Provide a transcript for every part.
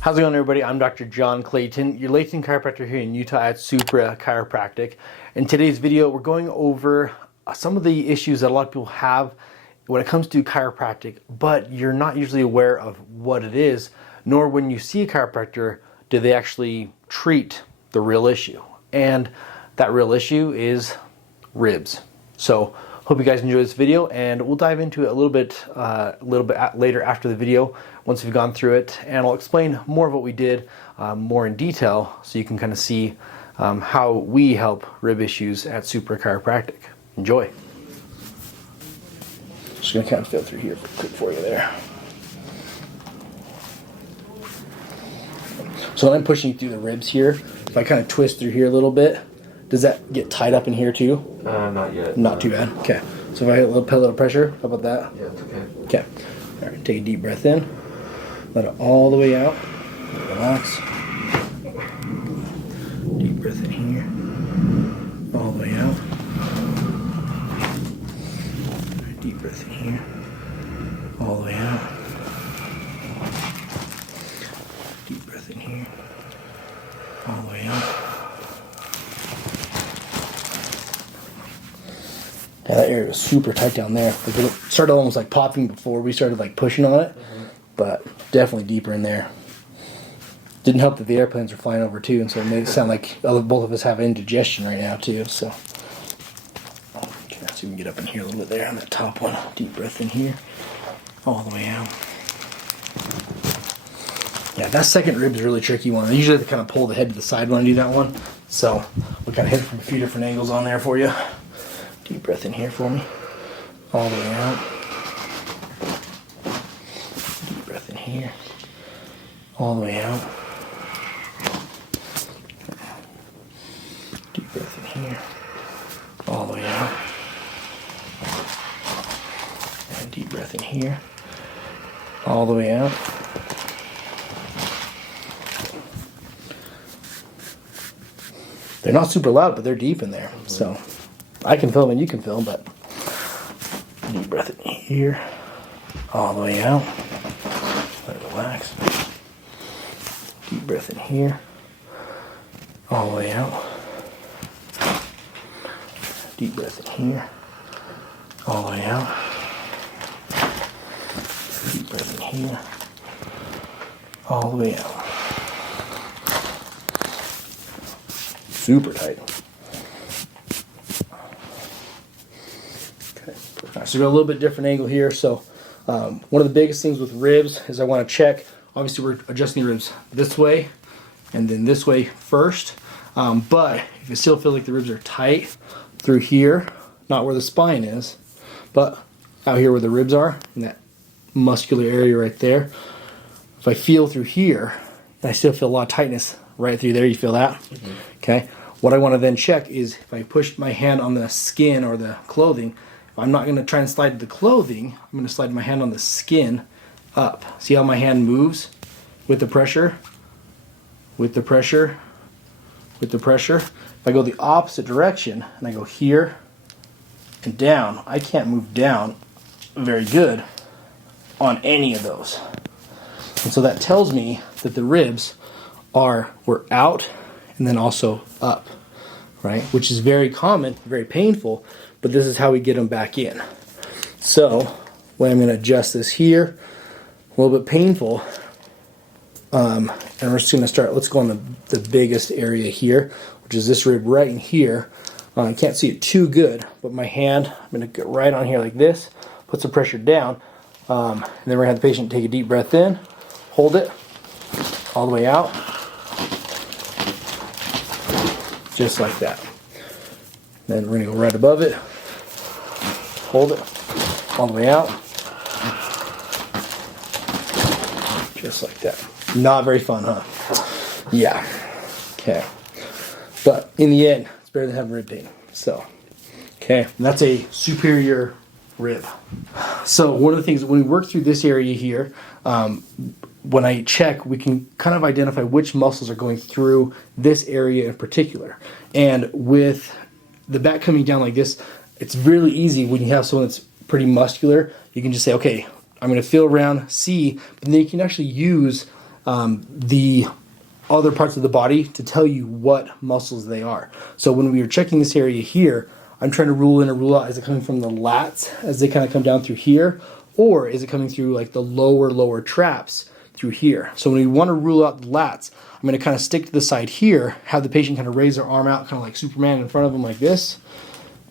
How's it going, everybody? I'm Dr. John Clayton, your Layton Chiropractor here in Utah at Supra Chiropractic. In today's video, we're going over some of the issues that a lot of people have when it comes to chiropractic, but you're not usually aware of what it is, nor when you see a chiropractor, do they actually treat the real issue. And that real issue is ribs. So hope you guys enjoy this video, and we'll dive into it a little bit later after the video once we've gone through it, and I'll explain more of what we did more in detail so you can kind of see how we help rib issues at Supra Chiropractic. Enjoy. Just gonna kind of feel through here quick for you there. So when I'm pushing through the ribs here, if I kind of twist through here a little bit, does that get tied up in here too? Not yet. Not too bad. Okay. So if I hit a little pressure, how about that? Yeah, it's okay. Okay. All right. Take a deep breath in. Let it all the way out. Relax. Deep breath in here. All the way out. Deep breath in here. All the way out. Deep breath in here. All the way out. Yeah, that area was super tight down there. Like it started almost like popping before we started like pushing on it, but definitely deeper in there. Didn't help that the airplanes are flying over too, and so it made it sound like both of us have indigestion right now too. So, okay, let's see if we can get up in here a little bit there on that top one. Deep breath in here, all the way out. Yeah, that second rib is a really tricky one. I usually have to kind of pull the head to the side when I do that one. So we'll kind of hit it from a few different angles on there for you. Deep breath in here for me. All the way out. Deep breath in here. All the way out. Deep breath in here. All the way out. And deep breath in here. All the way out. They're not super loud, but they're deep in there. So I can film and you can film, but deep breath in here, all the way out. Let it relax. Deep breath in here, all the way out. Deep breath in here, all the way out. Deep breath in here, all the way out. Super tight. So we got a little bit different angle here. So one of the biggest things with ribs is I want to check. Obviously, we're adjusting the ribs this way and then this way first. But if you still feel like the ribs are tight through here, not where the spine is, but out here where the ribs are, in that muscular area right there. If I feel through here, and I still feel a lot of tightness right through there. You feel that? Mm-hmm. Okay. What I want to then check is if I push my hand on the skin or the clothing, I'm not going to try and slide the clothing. I'm going to slide my hand on the skin up. See how my hand moves with the pressure? With the pressure? With the pressure? If I go the opposite direction and I go here and down, I can't move down very good on any of those. And so that tells me that the ribs were out and then also up, right? Which is very common, very painful, but this is how we get them back in. So when I'm going to adjust this here, a little bit painful, and we're just going to start, let's go on the biggest area here, which is this rib right in here. I can't see it too good, but my hand, I'm going to get right on here like this, put some pressure down, and then we're going to have the patient take a deep breath in, hold it all the way out, just like that. Then we're going to go right above it, hold it all the way out, just like that. Not very fun, huh? Yeah. Okay. But in the end, it's better than having rib pain. So, okay, and that's a superior rib. So one of the things, when we work through this area here, when I check, we can kind of identify which muscles are going through this area in particular. And with the back coming down like this, it's really easy when you have someone that's pretty muscular. You can just say, okay, I'm going to feel around, see, but then you can actually use the other parts of the body to tell you what muscles they are. So when we were checking this area here, I'm trying to rule in or rule out, is it coming from the lats as they kind of come down through here, or is it coming through like the lower traps through here? So when we want to rule out the lats, I'm going to kind of stick to the side here, have the patient kind of raise their arm out, kind of like Superman in front of them like this.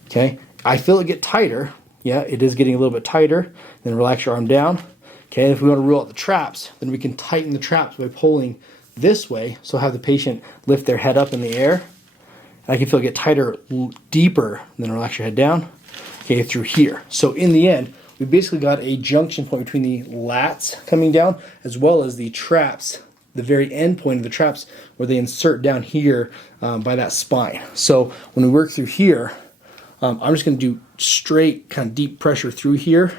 Okay, I feel it get tighter. Yeah, it is getting a little bit tighter. Then relax your arm down. Okay, and if we want to rule out the traps, then we can tighten the traps by pulling this way. So have the patient lift their head up in the air. And I can feel it get tighter, deeper, and then relax your head down. Okay, through here. So in the end, we basically got a junction point between the lats coming down as well as the traps, the very end point of the traps where they insert down here by that spine. So when we work through here, I'm just going to do straight kind of deep pressure through here.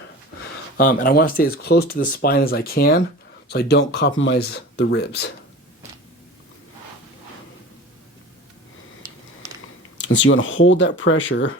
And I want to stay as close to the spine as I can so I don't compromise the ribs. And so you want to hold that pressure,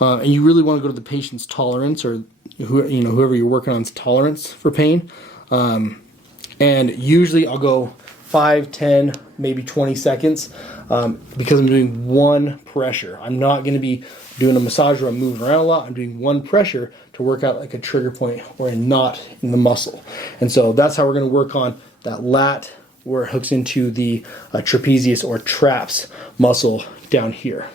and you really want to go to the patient's tolerance, or whoever you're working on's tolerance for pain. And usually I'll go 5, 10, maybe 20 seconds because I'm doing one pressure. I'm not going to be doing a massage where I'm moving around a lot. I'm doing one pressure to work out like a trigger point or a knot in the muscle. And so that's how we're going to work on that lat where it hooks into the trapezius or traps muscle down here.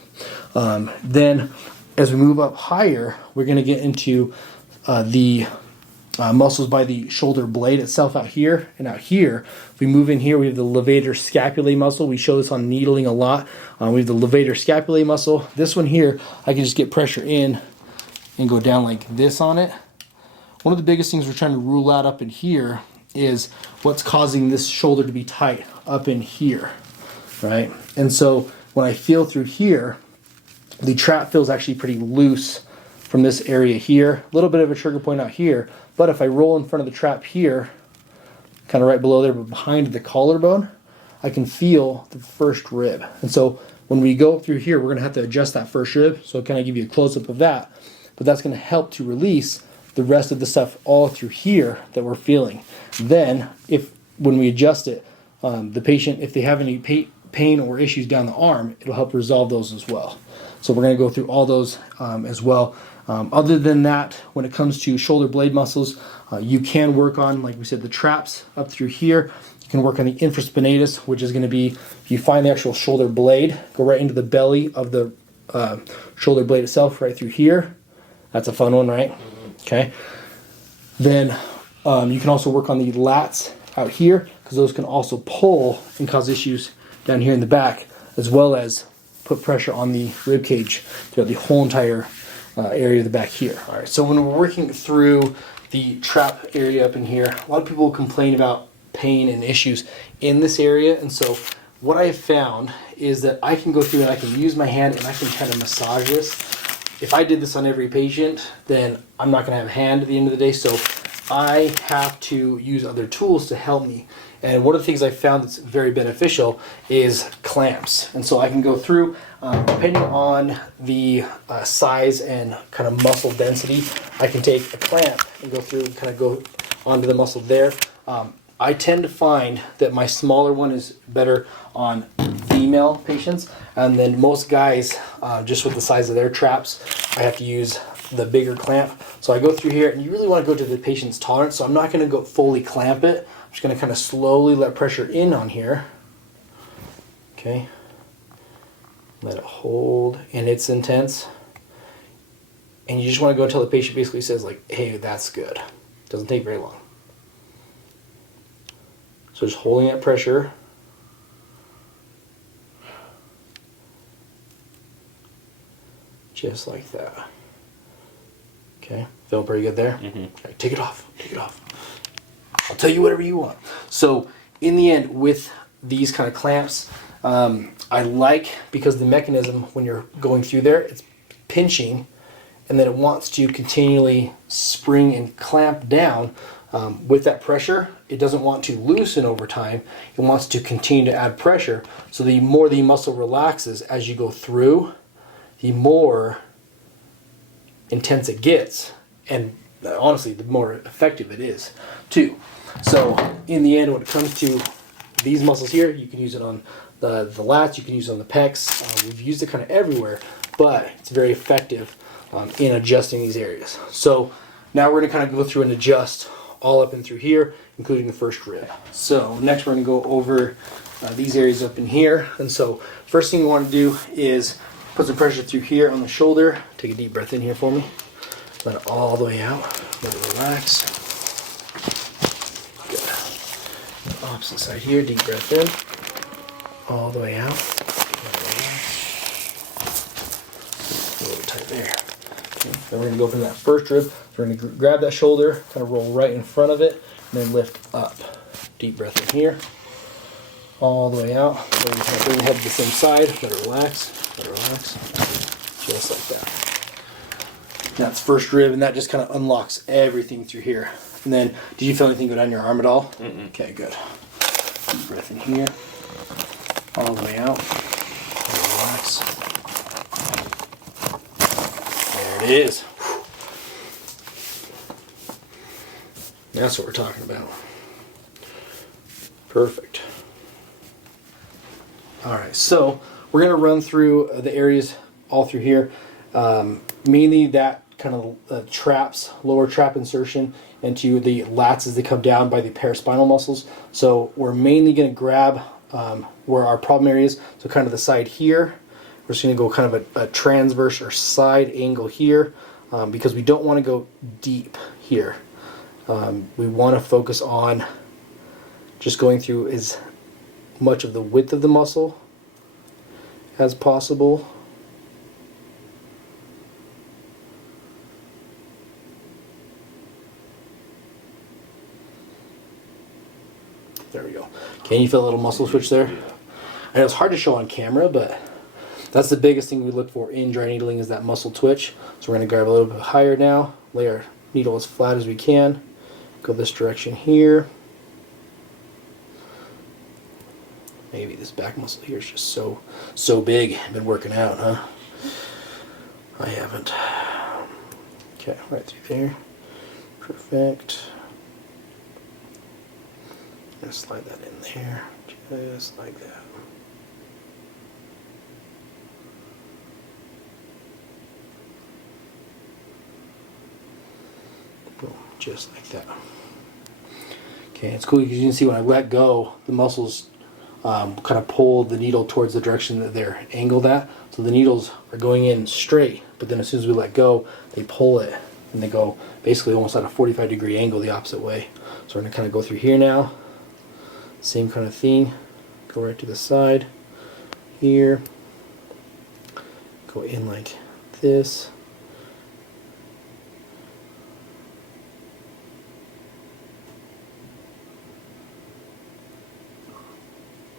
Then as we move up higher, we're going to get into the muscles by the shoulder blade itself out here and out here. If we move in here, we have the levator scapulae muscle. We show this on needling a lot. We have the levator scapulae muscle. This one here, I can just get pressure in and go down like this on it. One of the biggest things we're trying to rule out up in here is what's causing this shoulder to be tight up in here, right? And so when I feel through here, the trap feels actually pretty loose from this area here. A little bit of a trigger point out here, but if I roll in front of the trap here, kind of right below there, but behind the collarbone, I can feel the first rib. And so when we go through here, we're going to have to adjust that first rib. So I'll kind of give you a close-up of that, but that's going to help to release the rest of the stuff all through here that we're feeling. Then, when we adjust it, the patient, if they have any pain or issues down the arm, it'll help resolve those as well. So we're going to go through all those as well. Other than that, when it comes to shoulder blade muscles, you can work on, like we said, the traps up through here. You can work on the infraspinatus, which is going to be, if you find the actual shoulder blade, go right into the belly of the shoulder blade itself, right through here. That's a fun one, right? Okay. Then you can also work on the lats out here, because those can also pull and cause issues down here in the back, as well as put pressure on the rib cage throughout the whole entire area of the back here. All right, so when we're working through the trap area up in here, a lot of people complain about pain and issues in this area, and so what I have found is that I can go through and I can use my hand and I can kind of massage this. If I did this on every patient, then I'm not going to have a hand at the end of the day, so I have to use other tools to help me. And one of the things I found that's very beneficial is clamps. And so I can go through, depending on the size and kind of muscle density, I can take a clamp and go through and kind of go onto the muscle there. I tend to find that my smaller one is better on female patients, and then most guys, just with the size of their traps, I have to use the bigger clamp. So I go through here, and you really want to go to the patient's tolerance, so I'm not going to go fully clamp it. I'm just going to kind of slowly let pressure in on here. Okay. Let it hold, and it's intense. And you just want to go until the patient basically says, like, hey, that's good. Doesn't take very long. So just holding that pressure. Just like that. Okay, feeling pretty good there? Mm-hmm. Okay, take it off, take it off. I'll tell you whatever you want. So in the end, with these kind of clamps, I like, because the mechanism when you're going through there, it's pinching, and then it wants to continually spring and clamp down. With that pressure, it doesn't want to loosen over time. It wants to continue to add pressure. So the more the muscle relaxes as you go through, the more intense it gets. And honestly, the more effective it is too. So in the end, when it comes to these muscles here, you can use it on the lats, you can use it on the pecs. We've used it kind of everywhere, but it's very effective in adjusting these areas. So now we're going to kind of go through and adjust all up and through here, including the first rib. So next we're going to go over these areas up in here. And so first thing you want to do is put some pressure through here on the shoulder. Take a deep breath in here for me. Let it all the way out. Let it relax. Good. The opposite side here. Deep breath in. All the way out. Let it relax. A little tight there. Okay. Then we're going to go from that first rib. We're going to grab that shoulder, kind of roll right in front of it, and then lift up. Deep breath in here. All the way out. Bring the head to the same side. Let it relax. Let it relax. Just like that. That's first rib, and that just kind of unlocks everything through here. And then, did you feel anything go down your arm at all? Mm-mm. Okay, good. Deep breath in here. All the way out. Let it relax. There it is. That's what we're talking about. Perfect. Alright, so we're going to run through the areas all through here. Mainly that kind of traps, lower trap insertion into the lats as they come down by the paraspinal muscles. So we're mainly going to grab where our problem area is, so kind of the side here. We're just going to go kind of a transverse or side angle here because we don't want to go deep here. We want to focus on just going through as much of the width of the muscle as possible. There we go. Can you feel a little muscle switch there? I know it's hard to show on camera, but that's the biggest thing we look for in dry needling is that muscle twitch. So we're going to grab a little bit higher now, lay our needle as flat as we can, go this direction here. Maybe this back muscle here is just so big. Been working out, huh? I haven't. Okay, right through there. Perfect. I'm gonna slide that in there, just like that. Boom, just like that. Okay, it's cool because you can see when I let go, the muscles kind of pull the needle towards the direction that they're angled at. So the needles are going in straight, but then as soon as we let go, they pull it and they go basically almost at a 45-degree angle the opposite way. So we're going to kind of go through here now. Same kind of thing. Go right to the side here. Go in like this.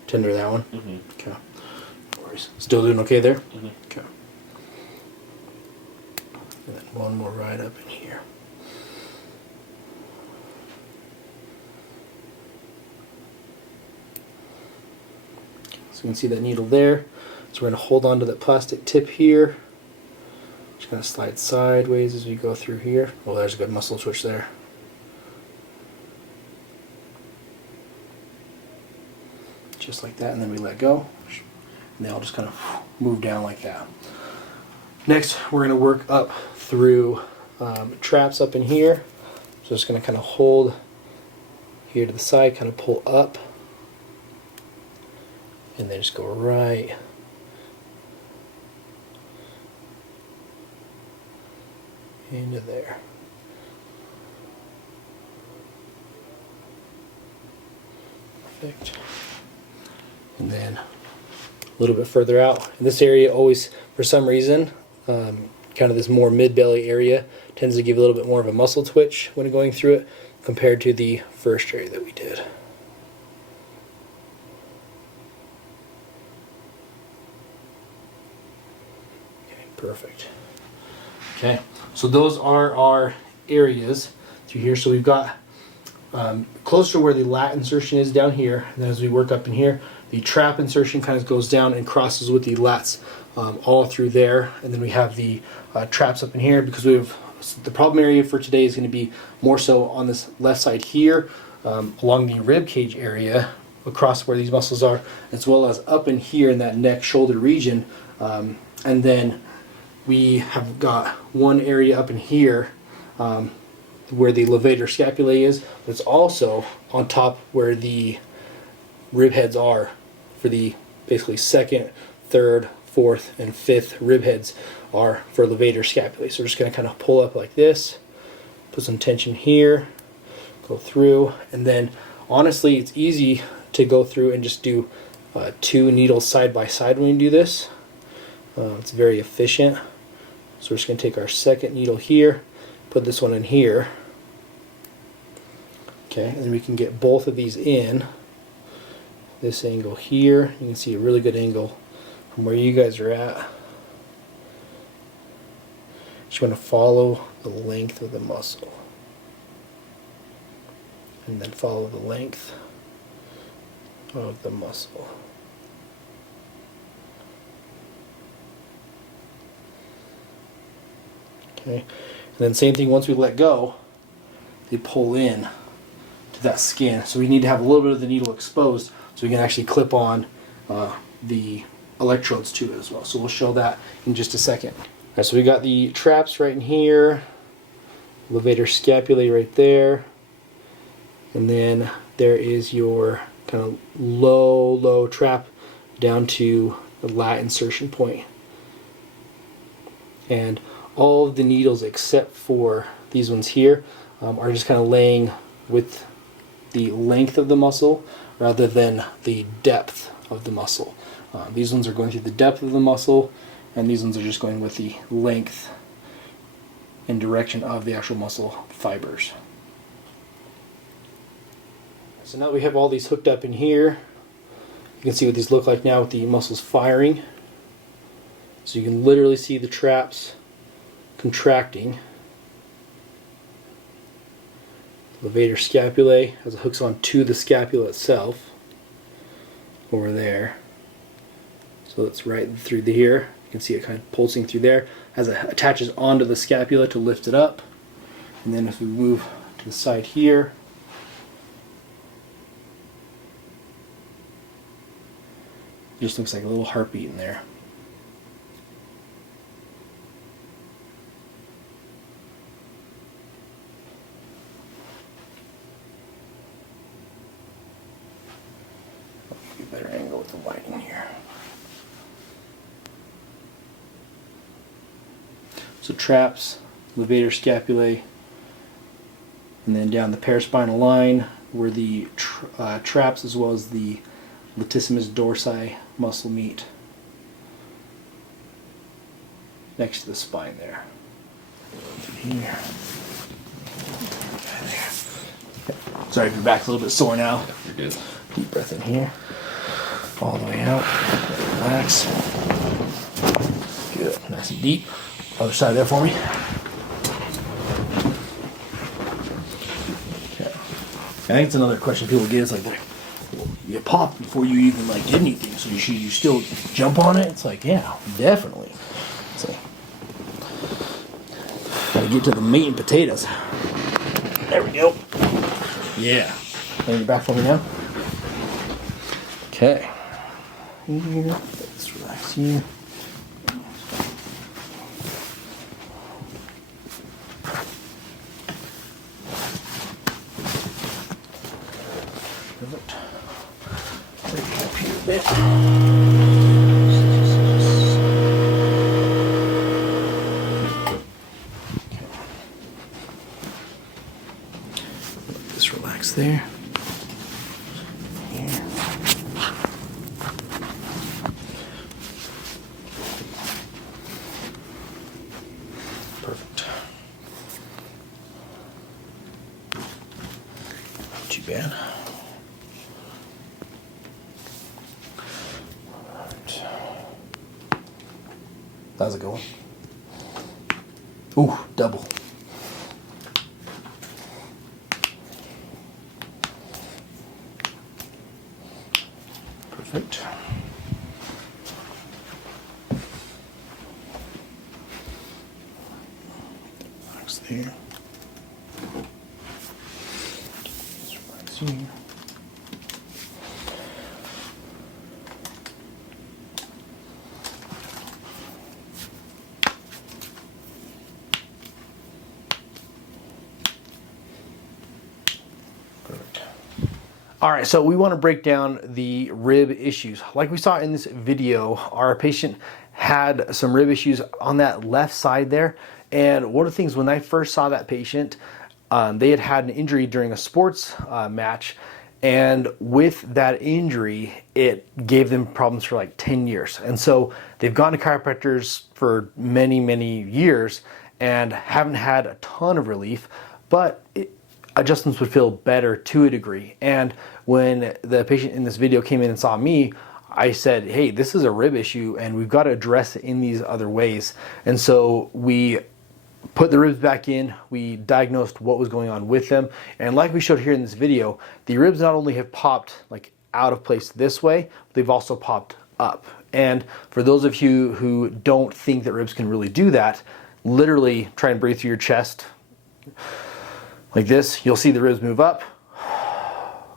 Tender that one? Mm-hmm. Okay. No worries. Still doing okay there? Mm-hmm. Okay. And then one more right up in here. So you can see that needle there. So we're going to hold on to that plastic tip here. Just going to slide sideways as we go through here. Oh, there's a good muscle twitch there. Just like that, and then we let go. And they all just kind of move down like that. Next, we're going to work up through traps up in here. So just going to kind of hold here to the side, kind of pull up. And then just go right into there. Perfect. And then a little bit further out. In this area always, for some reason, kind of this more mid-belly area tends to give a little bit more of a muscle twitch when going through it compared to the first area that we did. Perfect. Okay, so those are our areas through here. So we've got closer to where the lat insertion is down here, and then as we work up in here, the trap insertion kind of goes down and crosses with the lats all through there, and then we have the traps up in here because we have the problem area for today is going to be more so on this left side here, along the rib cage area, across where these muscles are, as well as up in here in that neck shoulder region. And then we have got one area up in here where the levator scapulae is, but it's also on top where the rib heads are for the basically second, third, fourth, and fifth rib heads are for levator scapulae. So we're just going to kind of pull up like this, put some tension here, go through, and then honestly it's easy to go through and just do 2 needles side by side when you do this. It's very efficient. So we're just going to take our second needle here, put this one in here. Okay, and then we can get both of these in. This angle here, you can see a really good angle from where you guys are at. Just want to follow the length of the muscle. And then follow the length of the muscle. Okay, and then same thing once we let go, they pull in to that skin. So we need to have a little bit of the needle exposed so we can actually clip on the electrodes to it as well. So we'll show that in just a second. Alright, so we got the traps right in here, levator scapulae right there, and then there is your kind of low trap down to the lat insertion point. And all of the needles except for these ones here are just kind of laying with the length of the muscle rather than the depth of the muscle. These ones are going through the depth of the muscle, and these ones are just going with the length and direction of the actual muscle fibers. So now we have all these hooked up in here. You can see what these look like now with the muscles firing. So you can literally see the traps contracting. Levator scapulae as it hooks on to the scapula itself over there. So it's right through here. You can see it kind of pulsing through there as it attaches onto the scapula to lift it up. And then if we move to the side here, it just looks like a little heartbeat in there. Better angle with the lighting here. So traps, levator scapulae, and then down the paraspinal line where the traps as well as the latissimus dorsi muscle meet next to the spine there. Here. Sorry if your back's a little bit sore now. You're good. Deep breath in here. All the way out. Relax. Good. Nice and deep. Other side there for me. Okay. I think it's another question people get is like, you popped before you even like did anything, so should you still jump on it? It's like, yeah, definitely. So, gotta get to the meat and potatoes. There we go. Yeah. Lay your back for me now. Okay. Here. Let's relax here. Perfect. Bring it up here a bit. Just relax there. Here. Perfect. Not too bad. How's it going? Ooh, double. Perfect. Relax here. See here. All right, so we want to break down the rib issues. Like we saw in this video, our patient had some rib issues on that left side there. And one of the things, when I first saw that patient, they had had an injury during a sports match. And with that injury, it gave them problems for like 10 years. And so they've gone to chiropractors for many, many years and haven't had a ton of relief, but adjustments would feel better to a degree. And when the patient in this video came in and saw me, I said, hey, this is a rib issue and we've got to address it in these other ways. And so we put the ribs back in, we diagnosed what was going on with them. And like we showed here in this video, the ribs not only have popped like out of place this way, but they've also popped up. And for those of you who don't think that ribs can really do that, literally try and breathe through your chest like this. You'll see the ribs move up.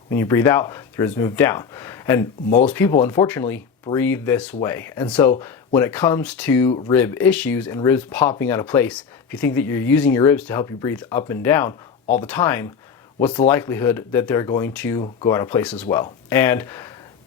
When you breathe out, the ribs move down. And most people, unfortunately, breathe this way. And so when it comes to rib issues and ribs popping out of place, if you think that you're using your ribs to help you breathe up and down all the time, what's the likelihood that they're going to go out of place as well? And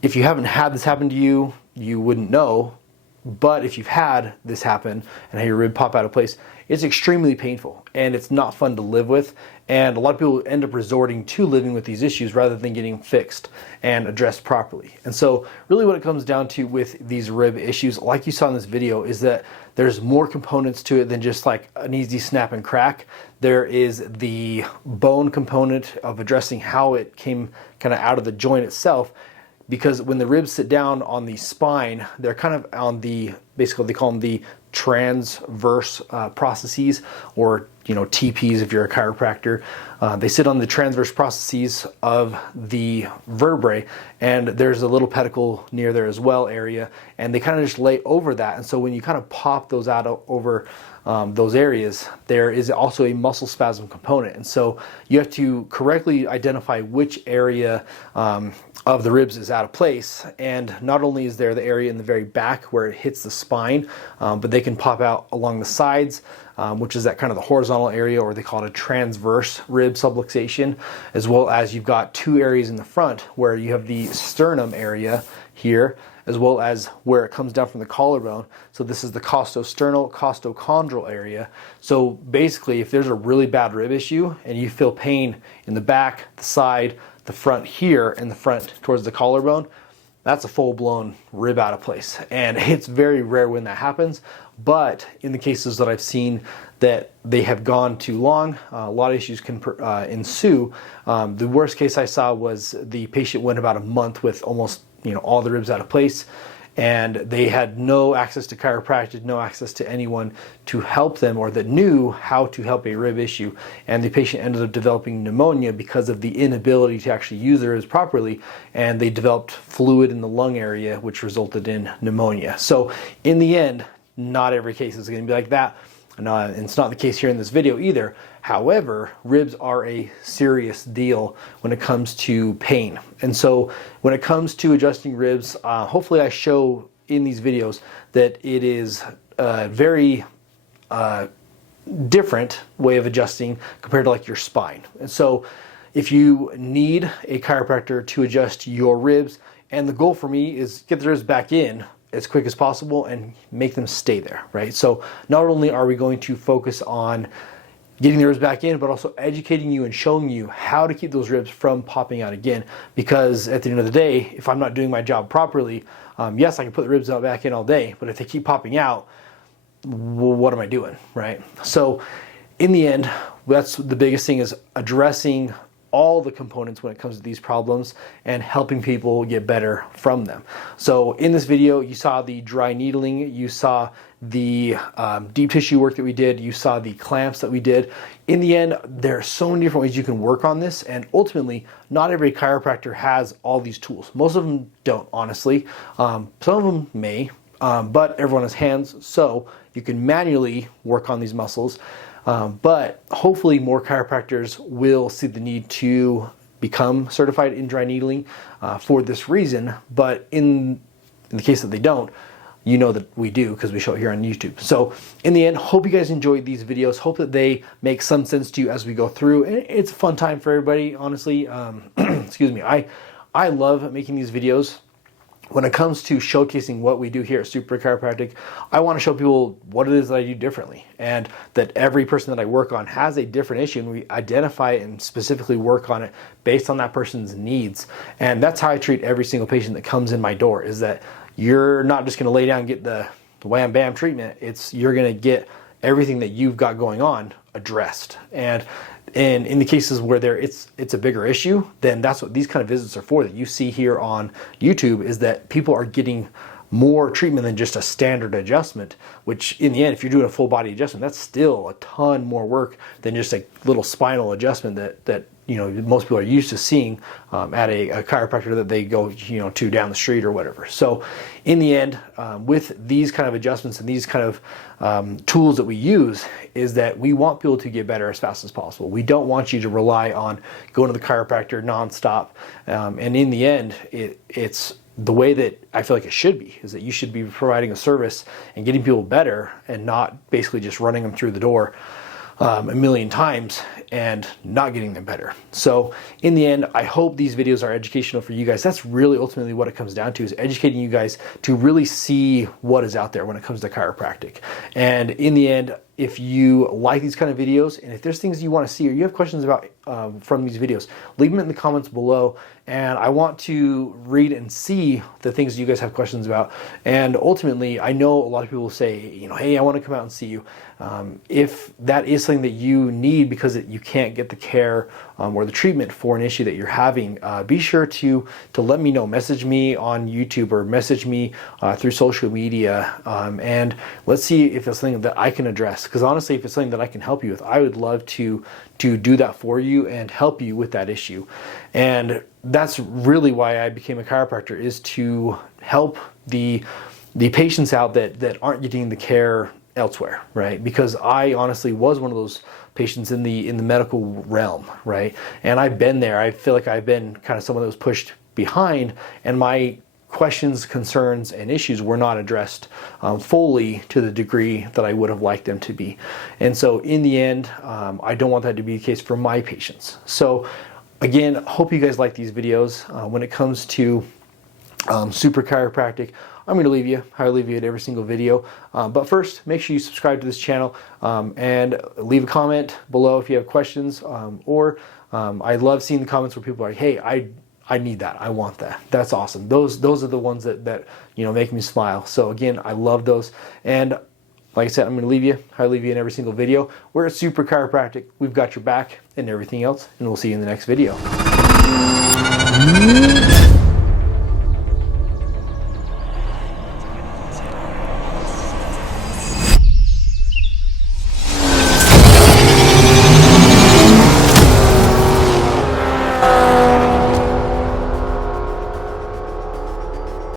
if you haven't had this happen to you, you wouldn't know. But if you've had this happen and have your rib pop out of place, it's extremely painful and it's not fun to live with. And a lot of people end up resorting to living with these issues rather than getting fixed and addressed properly. And so really what it comes down to with these rib issues, like you saw in this video, is that there's more components to it than just like an easy snap and crack. There is the bone component of addressing how it came kind of out of the joint itself. Because when the ribs sit down on the spine, they're kind of on the, basically they call them the transverse processes, or TPs if you're a chiropractor. They sit on the transverse processes of the vertebrae, and there's a little pedicle near there as well area, and they kind of just lay over that. And so when you kind of pop those out over those areas, there is also a muscle spasm component. And so you have to correctly identify which area of the ribs is out of place. And not only is there the area in the very back where it hits the spine, but they can pop out along the sides, which is that kind of the horizontal area, or they call it a transverse rib subluxation, as well as you've got two areas in the front where you have the sternum area here, as well as where it comes down from the collarbone. So this is the costosternal, costochondral area. So basically, if there's a really bad rib issue and you feel pain in the back, the side, the front here, and the front towards the collarbone, that's a full-blown rib out of place. And it's very rare when that happens, but in the cases that I've seen that they have gone too long, a lot of issues can ensue. The worst case I saw was the patient went about a month with almost all the ribs out of place, and they had no access to chiropractic, no access to anyone to help them or that knew how to help a rib issue. And the patient ended up developing pneumonia because of the inability to actually use their ribs properly, and they developed fluid in the lung area, which resulted in pneumonia. So in the end, not every case is going to be like that. And it's not the case here in this video either. However, ribs are a serious deal when it comes to pain. And so when it comes to adjusting ribs, hopefully I show in these videos that it is a very different way of adjusting compared to like your spine. And so if you need a chiropractor to adjust your ribs, and the goal for me is get the ribs back in as quick as possible and make them stay there, right? So not only are we going to focus on getting the ribs back in, but also educating you and showing you how to keep those ribs from popping out again. Because at the end of the day, if I'm not doing my job properly, yes, I can put the ribs back in all day, but if they keep popping out, well, what am I doing, right? So in the end, that's the biggest thing, is addressing all the components when it comes to these problems and helping people get better from them. So in this video, you saw the dry needling, you saw the deep tissue work that we did, you saw the clamps that we did. In the end, there are so many different ways you can work on this, and ultimately, not every chiropractor has all these tools. Most of them don't, honestly. Some of them may, but everyone has hands, so you can manually work on these muscles. But hopefully more chiropractors will see the need to become certified in dry needling for this reason. But in the case that they don't, you know that we do because we show it here on YouTube. So in the end, hope you guys enjoyed these videos. Hope that they make some sense to you as we go through. And it's a fun time for everybody, honestly. Excuse me. I love making these videos. When it comes to showcasing what we do here at Supra Chiropractic, I want to show people what it is that I do differently, and that every person that I work on has a different issue, and we identify it and specifically work on it based on that person's needs. And that's how I treat every single patient that comes in my door, is that you're not just going to lay down and get the wham bam treatment. You're going to get everything that you've got going on addressed. And in the cases where it's a bigger issue, then that's what these kind of visits are for, that you see here on YouTube, is that people are getting more treatment than just a standard adjustment, which in the end, if you're doing a full body adjustment, that's still a ton more work than just a little spinal adjustment that you know most people are used to seeing at a chiropractor that they go to down the street or whatever. So in the end, with these kind of adjustments and these kind of tools that we use, is that we want people to get better as fast as possible. We don't want you to rely on going to the chiropractor nonstop. And in the end, it's the way that I feel like it should be, is that you should be providing a service and getting people better, and not basically just running them through the door a million times and not getting them better. So in the end, I hope these videos are educational for you guys. That's really ultimately what it comes down to, is educating you guys to really see what is out there when it comes to chiropractic. And in the end, if you like these kind of videos, and if there's things you want to see or you have questions about from these videos, leave them in the comments below, and I want to read and see the things you guys have questions about. And ultimately, I know a lot of people will say, hey, I want to come out and see you. If that is something that you need because you can't get the care or the treatment for an issue that you're having, be sure to let me know. Message me on YouTube or message me through social media, and let's see if it's something that I can address. Because honestly, if it's something that I can help you with, I would love to do that for you and help you with that issue. And that's really why I became a chiropractor, is to help the patients out that aren't getting the care elsewhere, right? Because I honestly was one of those patients in the medical realm, right? And I've been there. I feel like I've been kind of someone that was pushed behind, and my questions, concerns, and issues were not addressed fully to the degree that I would have liked them to be. And so in the end, I don't want that to be the case for my patients. So again, hope you guys like these videos. When it comes to Supra Chiropractic, I'm going to leave you how I leave you at every single video. But first, make sure you subscribe to this channel and leave a comment below if you have questions. I love seeing the comments where people are like, hey, I need that. I want that. That's awesome. Those are the ones that make me smile. So again, I love those. And like I said, I'm going to leave you how I leave you in every single video. We're at Supra Chiropractic. We've got your back and everything else, and we'll see you in the next video.